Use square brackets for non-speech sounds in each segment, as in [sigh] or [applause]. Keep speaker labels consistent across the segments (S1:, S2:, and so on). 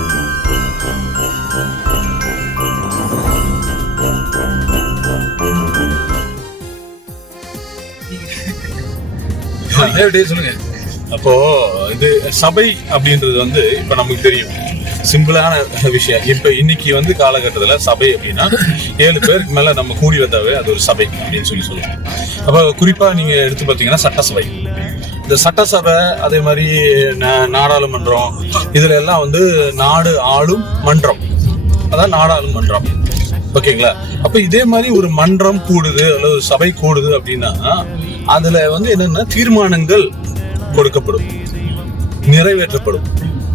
S1: [laughs] அப்படியே சொல்லுங்க.
S2: அப்போ இது சபை அப்படின்றது வந்து இப்ப நமக்கு தெரியும். சிம்பிளான விஷயம். இப்ப இன்னைக்கு வந்து காலகட்டத்துல சபை அப்படின்னா ஏழு பேருக்கு மேல நம்ம கூடி வந்தாவே அது ஒரு சபை அப்படின்னு சொல்லி சொல்லுவோம் அப்ப குறிப்பா நீங்க எடுத்து பாத்தீங்கன்னா சட்டசபை. இந்த சட்டசபை அதே மாதிரி நாடாளுமன்றம் இதுல எல்லாம் வந்து நாடு ஆளும் மன்றம். அதான் நாடாளுமன்றம். ஓகேங்களா? அப்ப இதே மாதிரி ஒரு மன்றம் கூடுது அல்லது சபை கூடுது அப்படின்னா அதுல வந்து என்னன்னா தீர்மானங்கள் கொடுக்கப்படும். நிறைவேற்றப்படும்.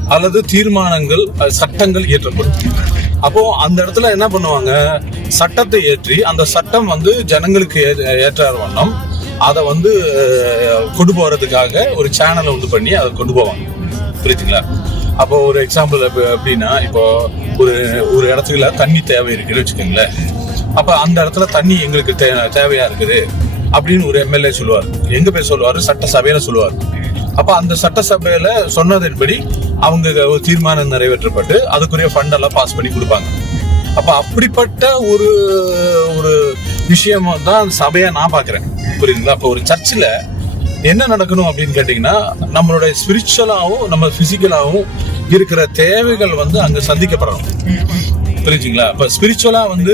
S2: அல்லது தீர்மானங்கள் சட்டங்கள் இயற்றப்படும். அப்போ அந்த இடத்துல என்ன பண்ணுவாங்க? சட்டத்தை ஏற்றி அந்த சட்டம் வந்து ஜனங்களுக்கு ஏ- ஏற்றார் வண்ணம் அதை வந்து கொண்டு போகிறதுக்காக ஒரு சேனலை வந்து பண்ணி அதை கொண்டு போவாங்க. புரியுதுங்களா? அப்போ ஒரு எக்ஸாம்பிள் எப்படின்னா இப்போ ஒரு ஒரு இடத்துல தண்ணி தேவை இருக்குன்னு வச்சுக்கோங்களேன். அப்போ அந்த இடத்துல தண்ணி எங்களுக்கு தே- தேவையா இருக்குது? அப்படின்னு ஒரு எம்எல்ஏ சொல்லுவார். எங்க போய் சொல்லுவார்? சட்டசபையில சொல்லுவார். அப்போ அந்த சட்டசபையில சொன்னதின்படி அவங்க ஒரு தீர்மானம் நிறைவேற்றப்பட்டு அதுக்குரிய ஃபண்டெல்லாம் பாஸ் பண்ணி கொடுப்பாங்க. அப்போ அப்படிப்பட்ட ஒரு ஒரு விஷயமா தான் சபையா நான் பாக்குறேன் புரியுதுங்களா? இப்போ ஒரு சர்ச்சில் என்ன நடக்கணும் அப்படின்னு கேட்டீங்கன்னா நம்மளுடைய ஸ்பிரிச்சுவலாகவும் நம்ம பிசிக்கலாகவும் இருக்கிற தேவைகள் வந்து அங்க சந்திக்கப்படணும். புரிஞ்சுங்களா? இப்ப ஸ்பிரிச்சுவலா வந்து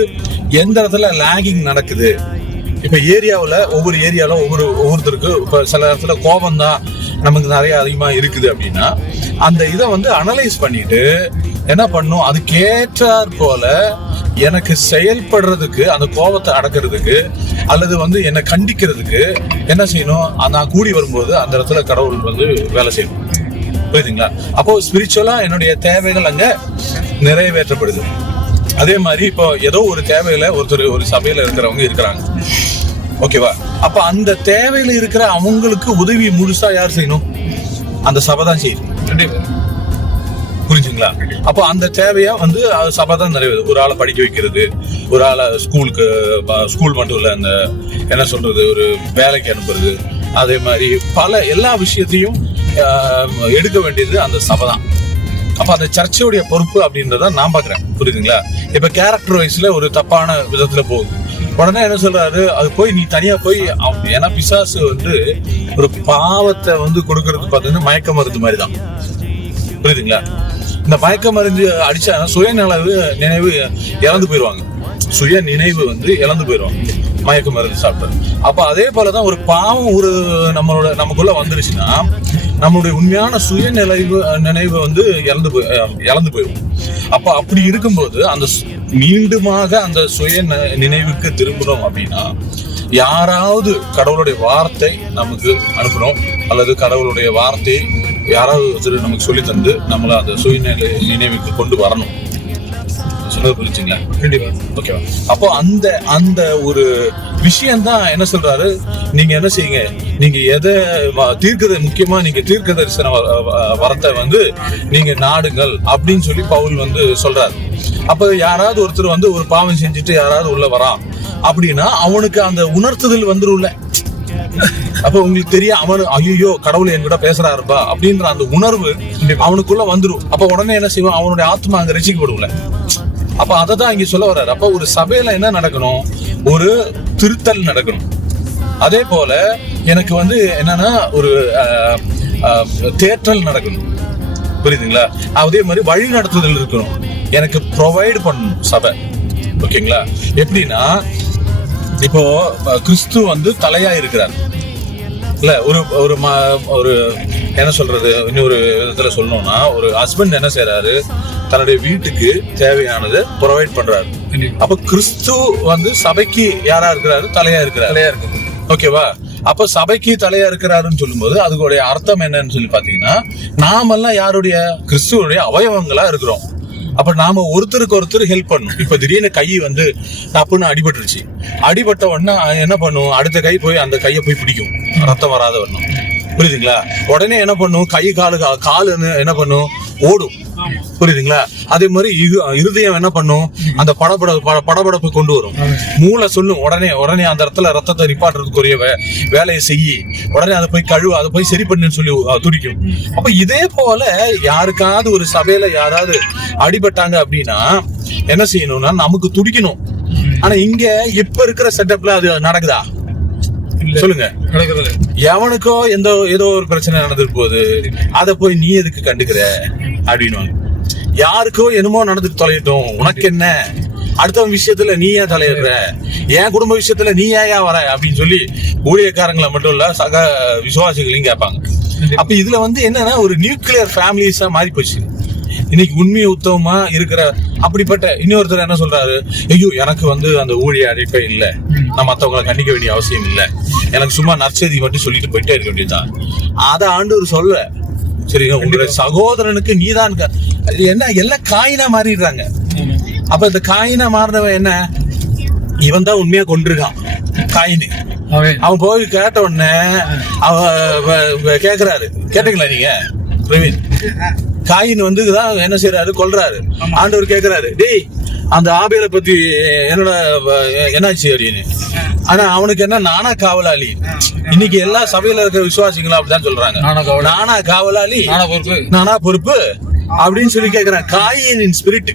S2: எந்த இடத்துல லேகிங் நடக்குது? இப்ப ஏரியாவில் ஒவ்வொரு ஏரியாவில் ஒவ்வொரு ஒவ்வொருத்தருக்கு இப்ப சில இடத்துல கோபம் தான் நமக்கு நிறைய அதிகமா இருக்குது அப்படின்னா அந்த இதை வந்து அனலைஸ் பண்ணிட்டு என்ன பண்ணும் அதுக்கேற்றாற் போல எனக்கு செயல்படுறதுக்கு அந்த கோபத்தை அடக்கிறதுக்கு அல்லது வந்து என்னை கண்டிக்கிறதுக்கு என்ன செய்யணும்? நான் கூடி வரும்போது அந்த இடத்துல கடவுள் வந்து வேலை செய்யணும் புரியுதுங்களா? அப்போ ஸ்பிரிச்சுவலா என்னுடைய தேவைகள் அங்க நிறைவேற்றப்படுது. அதே மாதிரி இப்போ ஏதோ ஒரு தேவையில ஒருத்தர் ஒரு சபையில இருக்கிறவங்க இருக்கிறாங்க. ஓகேவா? அப்ப அந்த தேவையில இருக்கிற அவங்களுக்கு உதவி முழுசா யார் செய்யணும்? அந்த சபை தான் செய்யும்
S1: கண்டிப்பா
S2: புரிஞ்சுங்களா? அப்போ அந்த தேவையா வந்து அது சபை தான் நிறைவேறு ஒரு ஆளை படிக்க வைக்கிறது ஒரு ஆளை ஸ்கூலுக்கு ஸ்கூல் மட்டும் இல்ல அந்த என்ன சொல்றது ஒரு வேலைக்கு அனுப்புறது அதே மாதிரி பல எல்லா விஷயத்தையும் எடுக்க வேண்டியது அந்த சபை தான். அப்ப அந்த சர்ச்சையுடைய பொறுப்பு அப்படின்றத நான் பாக்குறேன். புரியுதுங்களா? இப்ப கேரக்டர் வைஸ்ல ஒரு தப்பான விதத்துல போகுது. உடனே என்ன சொல்றாரு? அது போய் நீ தனியா போய் ஏன்னா பிசாசு வந்து ஒரு பாவத்தை வந்து கொடுக்கறது பார்த்தீங்கன்னா மயக்க மருந்து மாதிரி தான். புரியுதுங்களா? இந்த மயக்க மருந்து அடிச்சா சுயநலவு நினைவு இறந்து போயிடுவாங்க. சுய நினைவு வந்து இழந்து போயிடுவாங்க மயக்க மருந்து சாப்பிட்டது அப்ப அதே போலதான் ஒரு பாவம் ஒரு நம்மளோட நமக்குள்ள வந்துருச்சுன்னா நம்மளுடைய உண்மையான சுய நினைவு நினைவு வந்து இழந்து போய் இழந்து போயிடும். அப்ப அப்படி இருக்கும்போது அந்த மீண்டுமாக அந்த சுய நினைவுக்கு திரும்பணும் அப்படின்னா யாராவது கடவுளுடைய வார்த்தை நமக்கு அனுப்பணும் அல்லது கடவுளுடைய வார்த்தை யாராவது ஒருத்தர் நமக்கு சொல்லி தந்து நம்மள அந்த சுயநிலை நினைவுக்கு கொண்டு வரணும். சொல்ல புரிச்சுங்களா
S1: கண்டிப்பா.
S2: ஓகேவா? அப்போ அந்த அந்த ஒரு விஷயம் தான் என்ன சொல்றாரு? நீங்க என்ன செய்யுங்க? நீங்க எதை தீர்க்கத முக்கியமா நீங்க தீர்க்க தரிசன வரத்தை வந்து நீங்க நாடுங்கள் அப்படின்னு சொல்லி பவுல் வந்து சொல்றாரு. அப்ப யாராவது ஒருத்தர் வந்து ஒரு பாவம் செஞ்சுட்டு யாராவது உள்ள வரான் அப்படின்னா அவனுக்கு அந்த உணர்த்துதல் வந்துரும்ல. அப்ப உங்களுக்கு தெரியும் அவனு ஐயோ கடவுள் என்கிட்ட பேசுறாருப்பா அப்படின்ற அந்த உணர்வு அவனுக்குள்ள வந்துடும் அப்ப உடனே என்ன செய்வான்? அவனுடைய ஆத்மா அங்க ரசிக்கப்படும்ல அப்ப அதை தான் இங்க சொல்ல வர்றாரு. அப்ப ஒரு சபையில என்ன நடக்கணும்? ஒரு திருத்தல் நடக்கணும். அதே போல எனக்கு வந்து என்னன்னா ஒரு தேற்றல் நடக்கணும். புரியுதுங்களா? அதே மாதிரி வழி நடத்துதல் இருக்கணும். எனக்கு ப்ரொவைட் பண்ணணும் சபை. ஓகேங்களா? எப்படின்னா இப்போ கிறிஸ்து வந்து தலையா இருக்கிறார் இல்ல ஒரு ஒரு ஒரு என்ன சொல்றது இன்னொரு விதத்துல சொல்லணும்னா ஒரு ஹஸ்பண்ட் என்ன செய்யறாரு தன்னுடைய வீட்டுக்கு தேவையானதை ப்ரொவைட் பண்றாரு. அப்ப கிறிஸ்து வந்து சபைக்கு யாரா இருக்கிறாரு? தலையா இருக்கிறாரு
S1: தலையா இருக்கு
S2: ஓகேவா அப்ப சபைக்கு தலையா இருக்கிறாருன்னு சொல்லும்போது அதுக்குடைய அர்த்தம் என்னன்னு சொல்லி பாத்தீங்கன்னா நாமெல்லாம் யாருடைய? கிறிஸ்துவோடைய அவயவங்களா இருக்கிறோம். அப்ப நாம ஒருத்தருக்கு ஒருத்தர் ஹெல்ப் பண்ணணும். இப்ப திடீர்னு கை வந்து டப்புன்னு அடிபட்டுருச்சு. அடிபட்ட உடனே என்ன பண்ணும்? அடுத்த கை போய் அந்த கையை போய் பிடிக்கும். ரத்தம் வராத வரணும் புரியுதுங்களா? உடனே என்ன பண்ணும்? கை காலு காலுன்னு என்ன பண்ணும்? ஓடும். புரியுதுங்களா? அதே மாதிரி இரு- இருதயம் என்ன பண்ணும்? அந்த படபட பட- படபடப்பு கொண்டு வரும். மூளை சொல்லும் உடனே உடனே அந்த இடத்துல ரத்தத்தை நிப்பாட்டுறதுக்குரிய வேலையை செய்யி உடனே அதை போய் கழுவு அதை போய் சரி பண்ணுன்னு சொல்லி துடிக்கும். அப்ப இதே போல யாருக்காவது ஒரு சபையில யாராவது அடிபட்டாங்க அப்படின்னா என்ன செய்யணும்னா நமக்கு துடிக்கணும். ஆனா இங்க இப்ப இருக்கிற செட்டப்ல அது நடக்குதா? சொல்லுங்க. எவனுக்கோ எந்த ஏதோ ஒரு பிரச்சனை நடந்துட்டு போகுது. அதை போய் நீ எதுக்கு கண்டுக்கிற? அப்படின்னு யாருக்கோ என்னமோ நடந்துட்டு தொலையட்டும். உனக்கு என்ன? அடுத்தவன் விஷயத்துல நீ ஏன் தலையிடுற? என் குடும்ப விஷயத்துல நீ ஏன் வர? அப்படின்னு சொல்லி ஊழியக்காரங்களை மட்டும் இல்ல சக விசுவாசிகளையும் கேட்பாங்க. அப்ப இதுல வந்து என்னன்னா ஒரு நியூக்ளியர் ஃபேமிலிஸா மாறி போச்சு இன்னைக்கு உண்மை உத்தமமா இருக்கிற அப்படிப்பட்ட இன்னொருத்தர் என்ன சொல்றாரு? ஐயோ எனக்கு வந்து அந்த ஊழிய அழைப்பே இல்ல. நான் மத்தவங்களை கண்டிக்க வேண்டிய அவசியம் இல்ல. எனக்கு சும்மா நற்செய்தி மட்டும் சொல்லிட்டு போயிட்டே இருக்க வேண்டியதுதான். அதை ஆண்டவர் சொல்ல சரிங்க உங்களுடைய சகோதரனுக்கு நீதான் என்ன எல்லாம் காயினா மாறிடுறாங்க. அப்ப இந்த காயினா மாறினவன் என்ன? இவன் தான் உண்மையா கொண்டிருக்கான் காயினு
S1: அவன்
S2: போய் கேட்ட உடனே அவன் கேக்குறாரு. கேட்டீங்களா நீங்க? பிரவீன். காயின் வந்து தான் என்ன செய்யறாரு கொல்றாரு. ஆண்டவர் கேக்குறாரு. டேய் அந்த ஆபேலை பத்தி என்னோட என்னாச்சு அப்படின்னு? ஆனா அவனுக்கு என்ன? நானா காவலாளி. இன்னைக்கு எல்லா சபையில இருக்கிற விசுவாசிகளும் அப்படிதான் சொல்றாங்க.
S1: நானா காவலாளி.
S2: நானா
S1: பொறுப்பு.
S2: அப்படின்னு சொல்லி கேக்குறேன். காயின் ஸ்பிரிட்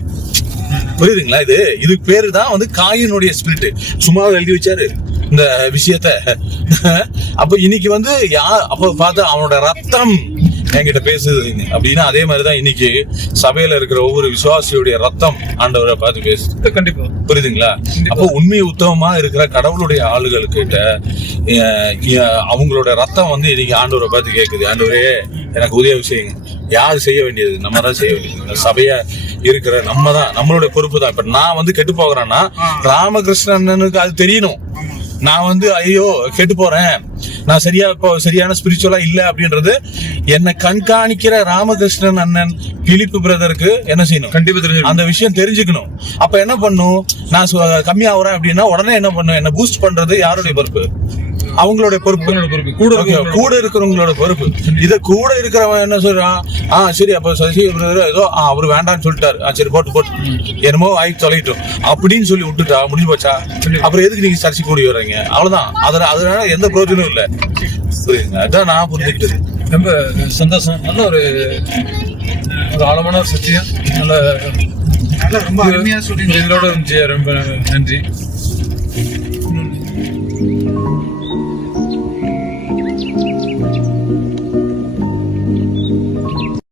S2: புரியுதுங்களா இது? இதுக்கு பேரு தான் வந்து காயினுடைய ஸ்பிரிட் சும்மா எழுதி வச்சாரு இந்த விஷயத்த. அப்ப இன்னைக்கு வந்து யா அப்ப பார்த்தா அவனோட ரத்தம். என்கிட்ட பேசுது. அப்படின்னா அதே மாதிரிதான் இன்னைக்கு சபையில இருக்கிற ஒவ்வொரு விசுவாசியுடைய ரத்தம் ஆண்டவரை பார்த்து பேசுது.
S1: கண்டிப்பா.
S2: புரியுதுங்களா? அப்போ உண்மை உத்தமமா இருக்கிற கடவுளுடைய ஆளுகளுக்கிட்ட அவங்களோட ரத்தம் வந்து இன்னைக்கு ஆண்டவரை பார்த்து கேக்குது. ஆண்டவரே எனக்கு உதவி செய்யுங்க. யார் செய்ய வேண்டியது? நம்ம தான் செய்ய வேண்டியது. சபையா இருக்கிற நம்ம தான் நம்மளுடைய பொறுப்பு தான். இப்ப நான் வந்து கெட்டு போகிறேன்னா ராமகிருஷ்ணனுக்கு அது தெரியணும். நான் வந்து ஐயோ கெட்டு போறேன். நான் சரியா இப்போ சரியான ஸ்பிரிச்சுவலா இல்ல அப்படின்றது என்னை கண்காணிக்கிற ராமகிருஷ்ணன் அண்ணன் பிலிப்பு பிரதருக்கு என்ன செய்யணும்?
S1: கண்டிப்பா தெரிஞ்சு
S2: அந்த விஷயம் தெரிஞ்சுக்கணும். அப்ப என்ன பண்ணும்? நான் கம்மியாகுறேன் அப்படின்னா உடனே என்ன பண்ணும்? என்ன பூஸ்ட் பண்றது யாருடைய பொறுப்பு? அவங்களுடைய பொறுப்பு.
S1: கூட
S2: கூட இருக்கிறவங்களோட பொறுப்பு. இத கூட இருக்கிறவன் என்ன சொல்றான்? ஆ சரி அப்ப சசி ஏதோ அவர் வேண்டாம்னு சொல்லிட்டாரு. ஆ சரி போட்டு போட்டு. என்னமோ ஆகி தொலைட்டோம் அப்படின்னு சொல்லி விட்டுட்டா முடிஞ்சு போச்சா? அப்புறம் எதுக்கு நீங்க சர்ச்சை கூடி வர்றீங்க? அவ்வளவுதான். அதனால அதனால எந்த பிரயோஜனமும் இல்ல. புரியுதுங்க அதான் நான் புரிஞ்சுக்கிட்டது.
S1: ரொம்ப சந்தோஷம். நல்ல ஒரு ஒரு ஆழமான ஒரு சத்தியம். நல்ல
S3: நல்லா ரொம்ப அருமையா
S1: இந்த
S3: சொல்றீங்க
S1: இதோட இருந்துச்சு ரொம்ப நன்றி.